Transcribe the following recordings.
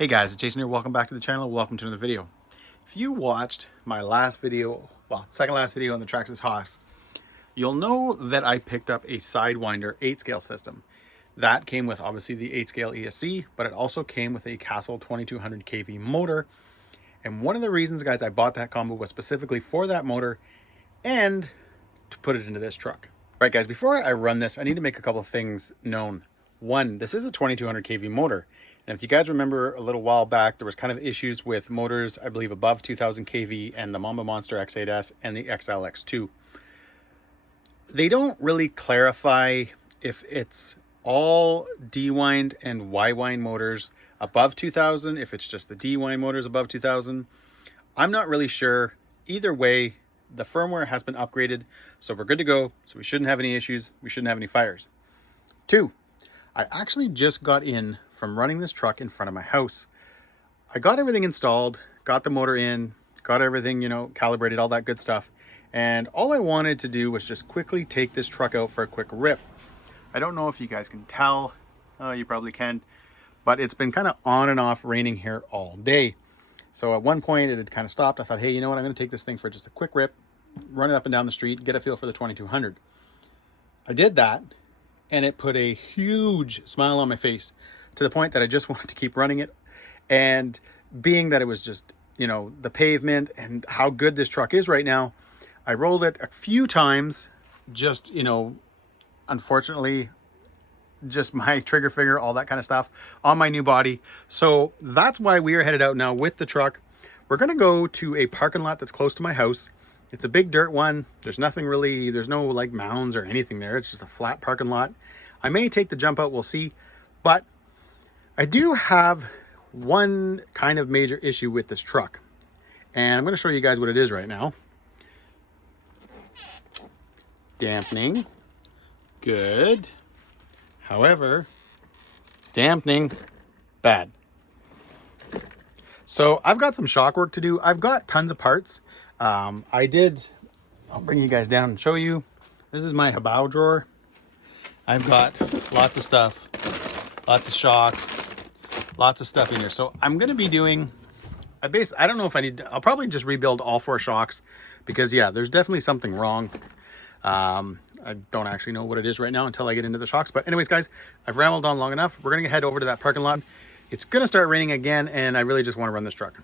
Hey guys, it's Jason here. Welcome back to the channel. Welcome to another video. If you watched my last video, well, second last video on the Traxxas Haas, you'll know that I picked up a Sidewinder 8-scale system. That came with obviously the 8-scale ESC, but it also came with a Castle 2200 kV motor. And one of the reasons, guys, I bought that combo was specifically for that motor and to put it into this truck. All right, guys, before I run this, I need to make a couple of things known. One, this is a 2200 kV motor. And if you guys remember a little while back, there was kind of issues with motors, I believe above 2000 kV and the Mamba Monster X8S and the XLX2. They don't really clarify if it's all D-wind and Y-wind motors above 2000, if it's just the D-wind motors above 2000. I'm not really sure. Either way, the firmware has been upgraded, so we're good to go. So we shouldn't have any issues. We shouldn't have any fires. Two, I actually just got in from running this truck in front of my house. I got everything installed, got the motor in, got everything, calibrated, all that good stuff. And all I wanted to do was just quickly take this truck out for a quick rip. I don't know if you guys can tell, you probably can, but it's been kind of on and off raining here all day. So at one point it had kind of stopped. I thought, hey, you know what? I'm going to take this thing for just a quick rip, run it up and down the street, get a feel for the 2200. I did that, and it put a huge smile on my face to the point that I just wanted to keep running it. And being that it was just, the pavement and how good this truck is right now, I rolled it a few times, just, unfortunately, just my trigger finger, all that kind of stuff on my new body. So that's why we are headed out now with the truck. We're going to go to a parking lot that's close to my house. It's a big dirt one. There's nothing really, there's no like mounds or anything there. It's just a flat parking lot. I may take the jump out, we'll see. But I do have one kind of major issue with this truck. And I'm going to show you guys what it is right now. Dampening. Good. However, dampening, bad. So I've got some shock work to do. I've got tons of parts. I'll bring you guys down and show you. This is my Hobao drawer. I've got lots of stuff, lots of shocks, lots of stuff in here. So I'm going to be doing, I don't know if I need to, I'll probably just rebuild all 4 shocks because yeah, there's definitely something wrong. I don't actually know what it is right now until I get into the shocks. But anyways, guys, I've rambled on long enough. We're going to head over to that parking lot. It's going to start raining again, and I really just want to run this truck.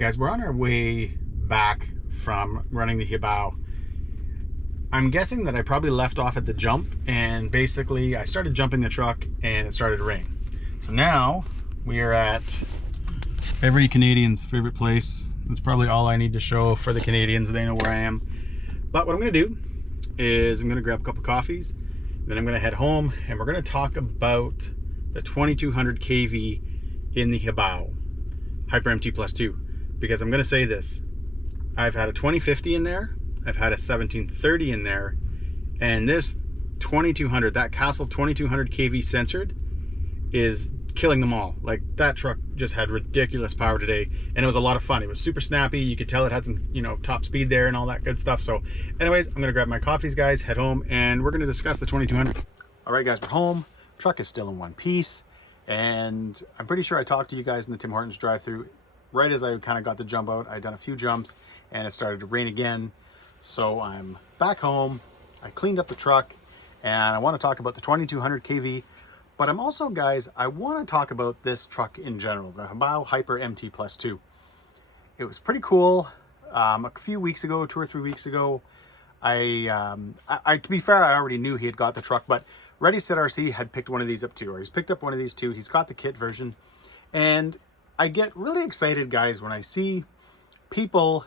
guys, we're on our way back from running the Hobao. I'm guessing that I probably left off at the jump, and basically I started jumping the truck and it started to rain. So now we are at every Canadian's favorite place. That's probably all I need to show for the Canadians. They know where I am. But what I'm gonna do is I'm gonna grab a couple coffees, then I'm gonna head home and we're gonna talk about the 2200 kV in the Hobao Hyper MT Plus 2. Because I'm gonna say this, I've had a 2050 in there, I've had a 1730 in there, and this 2200, that Castle 2200 kV censored, is killing them all. Like, that truck just had ridiculous power today, and it was a lot of fun. It was super snappy. You could tell it had some, you know, top speed there and all that good stuff. So anyways, I'm gonna grab my coffees, guys, head home, and we're gonna discuss the 2200. All right, guys, we're home. Truck is still in one piece, and I'm pretty sure I talked to you guys in the Tim Hortons drive-thru right as I kind of got the jump out. I'd done a few jumps and it started to rain again. So I'm back home, I cleaned up the truck, and I want to talk about the 2200 kV, but I'm also, guys, I want to talk about this truck in general, the Hobao Hyper MT Plus 2. It was pretty cool. A few weeks ago, 2 or 3 weeks ago, to be fair, I already knew he had got the truck, but Ready Set RC had picked one of these up too, or he's picked up one of these too. He's got the kit version, and I get really excited, guys, when I see people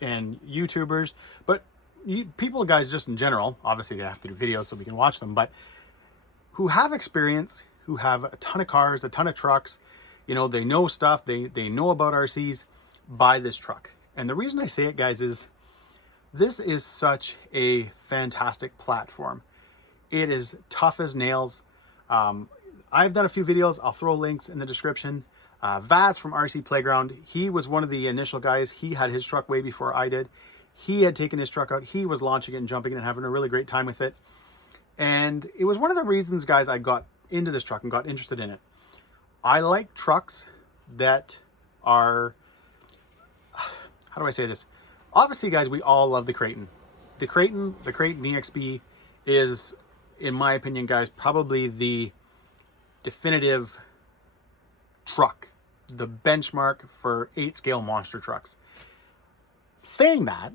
and YouTubers, but people, guys, just in general, obviously they have to do videos so we can watch them, but who have experience, who have a ton of cars, a ton of trucks, you know, they know stuff, they know about RCs, buy this truck. And the reason I say it, guys, is this is such a fantastic platform. It is tough as nails. I've done a few videos, I'll throw links in the description. Vaz from RC Playground, he was one of the initial guys. He had his truck way before I did. He had taken his truck out. He was launching it and jumping it and having a really great time with it. And it was one of the reasons, guys, I got into this truck and got interested in it. I like trucks that are, how do I say this? Obviously, guys, we all love the Creighton. The Creighton EXP is, in my opinion, guys, probably the definitive truck, the benchmark for 8-scale monster trucks. Saying that,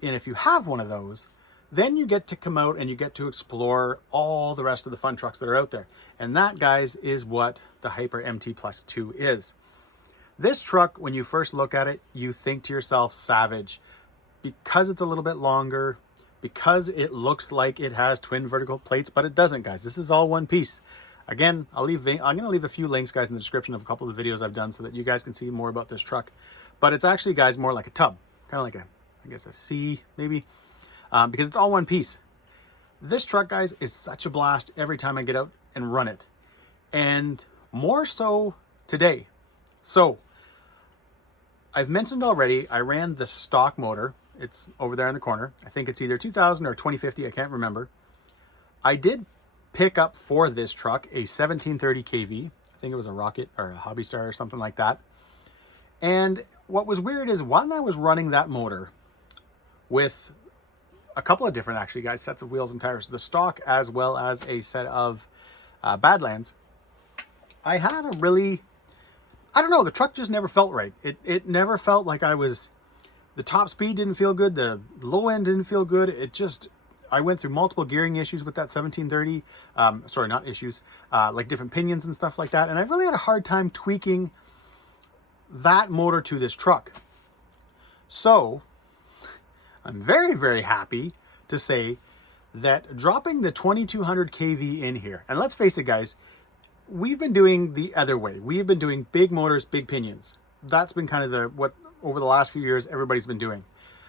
and if you have one of those, then you get to come out and you get to explore all the rest of the fun trucks that are out there. And that, guys, is what the Hyper MT Plus 2 is. This truck, when you first look at it, you think to yourself, savage, because it's a little bit longer, because it looks like it has twin vertical plates, but it doesn't, guys. This is all one piece. Again, I'm going to leave a few links, guys, in the description of a couple of the videos I've done so that you guys can see more about this truck. But it's actually, guys, more like a tub, kind of like a, I guess, a C, maybe, because it's all one piece. This truck, guys, is such a blast every time I get out and run it, and more so today. So I've mentioned already, I ran the stock motor. It's over there in the corner. I think it's either 2000 or 2050. I can't remember. I did pick up for this truck a 1730 kV. I think it was a Rocket or a Hobby Star or something like that. And what was weird is when I was running that motor with a couple of different, actually, guys, sets of wheels and tires, the stock as well as a set of Badlands, I had a really, I don't know, the truck just never felt right. It never felt like I was, the top speed didn't feel good, the low end didn't feel good. It just, I went through multiple gearing issues with that 1730, sorry, not issues, like different pinions and stuff like that. And I really had a hard time tweaking that motor to this truck. So I'm very, very happy to say that dropping the 2200 kV in here, and let's face it, guys, we've been doing the other way. We've been doing big motors, big pinions. That's been kind of what over the last few years everybody's been doing.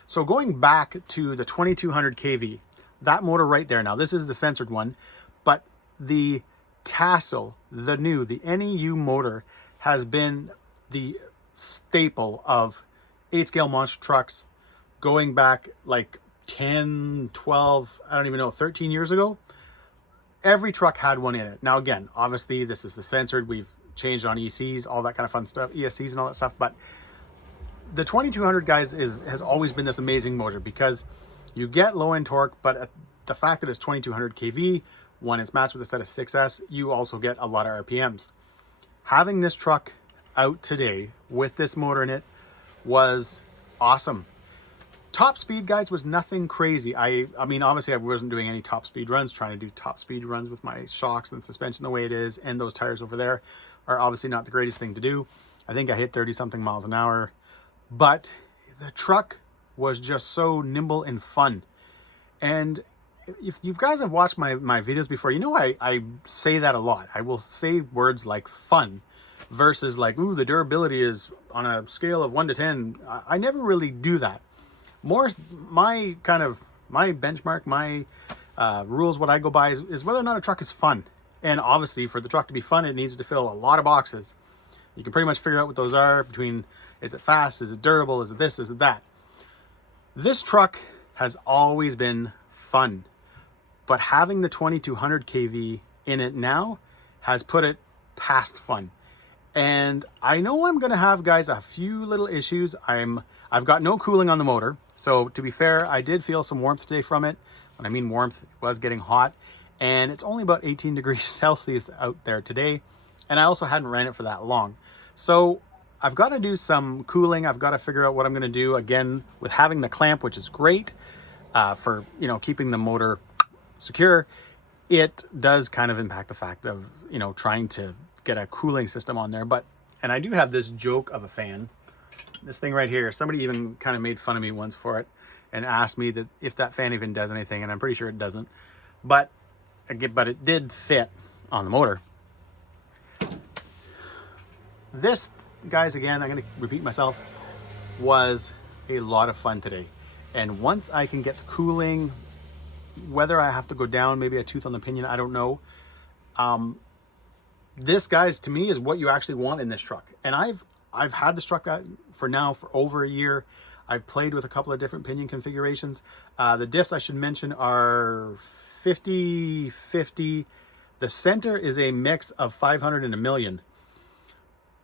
So going back to the 2200 kV, that motor right there, now this is the censored one, but the Castle, the NEU motor, has been the staple of 8-scale monster trucks going back like 10, 12, I don't even know, 13 years ago. Every truck had one in it. Now, again, obviously this is the censored. We've changed on ECs, all that kind of fun stuff, ESCs and all that stuff. But the 2200, guys, has always been this amazing motor because you get low end torque, but the fact that it's 2200 kV, when it's matched with a set of 6S, you also get a lot of RPMs. Having this truck out today with this motor in it was awesome. Top speed, guys, was nothing crazy. I mean, obviously I wasn't doing any top speed runs, trying to do top speed runs with my shocks and suspension the way it is, and those tires over there are obviously not the greatest thing to do. I think I hit 30 something miles an hour, but the truck was just so nimble and fun. And if you guys have watched my videos before, you know I say that a lot. I will say words like fun versus like, ooh, the durability is on a scale of 1 to 10. I never really do that. More my benchmark, my rules, what I go by is whether or not a truck is fun. And obviously for the truck to be fun, it needs to fill a lot of boxes. You can pretty much figure out what those are between, is it fast, is it durable, is it this, is it that. This truck has always been fun, but having the 2200 kV in it now has put it past fun. And I know I'm gonna have, guys, a few little issues. I've got no cooling on the motor. So to be fair, I did feel some warmth today from it. When I mean warmth, it was getting hot, and it's only about 18 degrees Celsius out there today. And I also hadn't ran it for that long. So I've got to do some cooling. I've got to figure out what I'm going to do again with having the clamp, which is great for, you know, keeping the motor secure. It does kind of impact the fact of, you know, trying to get a cooling system on there. And I do have this joke of a fan, this thing right here. Somebody even kind of made fun of me once for it and asked me that if that fan even does anything, and I'm pretty sure it doesn't, but it did fit on the motor. This, guys, again, I'm going to repeat myself, was a lot of fun today. And once I can get the cooling, whether I have to go down maybe a tooth on the pinion, I don't know. This, guys, to me is what you actually want in this truck. And I've had this truck for over a year. I've played with a couple of different pinion configurations. The diffs, I should mention, are 50-50. The center is a mix of 500 and a million.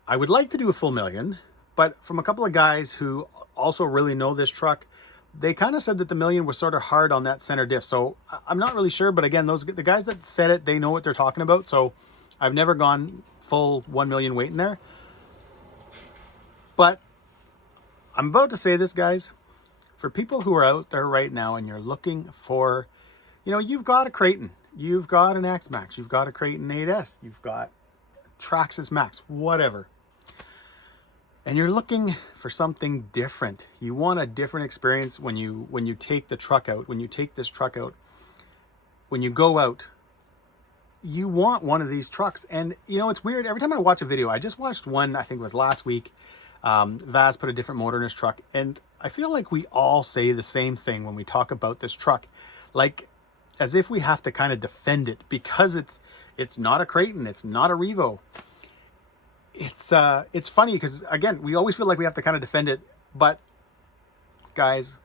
I would like to do a full million, but from a couple of guys who also really know this truck, they kind of said that the million was sort of hard on that center diff. So I'm not really sure, but again, the guys that said it, they know what they're talking about. So I've never gone full 1 million weight in there. But I'm about to say this, guys, for people who are out there right now and you're looking for, you know, you've got a Creighton, you've got an X-maxx, you've got a Creighton 8S, you've got Traxxas Max, whatever. And you're looking for something different. You want a different experience when you take the truck out, when you take this truck out, when you go out, you want one of these trucks. And you know, it's weird. Every time I watch a video, I just watched one, I think it was last week. Vaz put a different motor in his truck. And I feel like we all say the same thing when we talk about this truck, like as if we have to kind of defend it because it's not a Creighton, it's not a Revo. It's funny because, again, we always feel like we have to kind of defend it, but guys,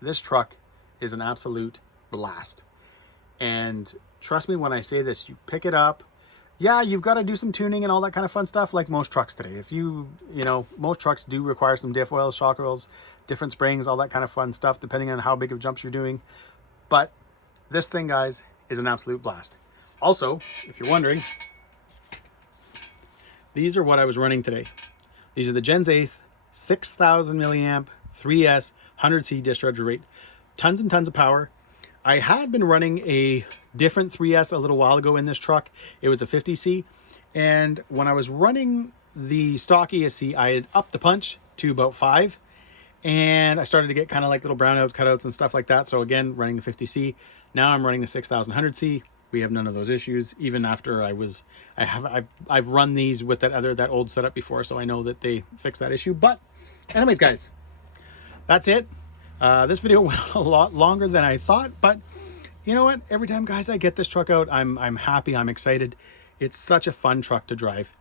this truck is an absolute blast. And trust me when I say this, you pick it up, yeah, you've got to do some tuning and all that kind of fun stuff like most trucks today. If you know, most trucks do require some diff oils, shock oils, different springs, all that kind of fun stuff, depending on how big of jumps you're doing. But this thing, guys, is an absolute blast. Also, if you're wondering, these are what I was running today. These are the Gens 8th, 6,000 milliamp, 3S, 100C discharge rate. Tons and tons of power. I had been running a different 3S a little while ago in this truck. It was a 50C. And when I was running the stock ESC, I had upped the punch to about 5. And I started to get kind of like little brownouts, cutouts, and stuff like that. So again, running the 50C. Now I'm running the 6,100C. We have none of those issues. Even after I've run these with that old setup before, so I know that they fixed that issue. But anyways, guys, that's it. This video went a lot longer than I thought, but you know what? Every time, guys, I get this truck out, I'm happy, I'm excited. It's such a fun truck to drive.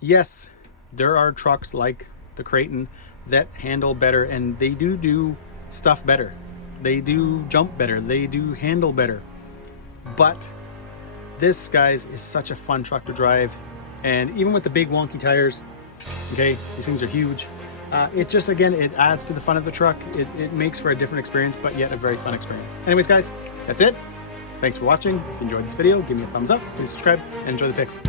Yes, there are trucks like the Creighton that handle better, and they do stuff better. They do jump better. They do handle better. But this, guys, is such a fun truck to drive. And even with the big wonky tires, okay, these things are huge. It just, again, it adds to the fun of the truck. It makes for a different experience, but yet a very fun experience. Anyways, guys, that's it. Thanks for watching. If you enjoyed this video, give me a thumbs up, please subscribe, and enjoy the pics.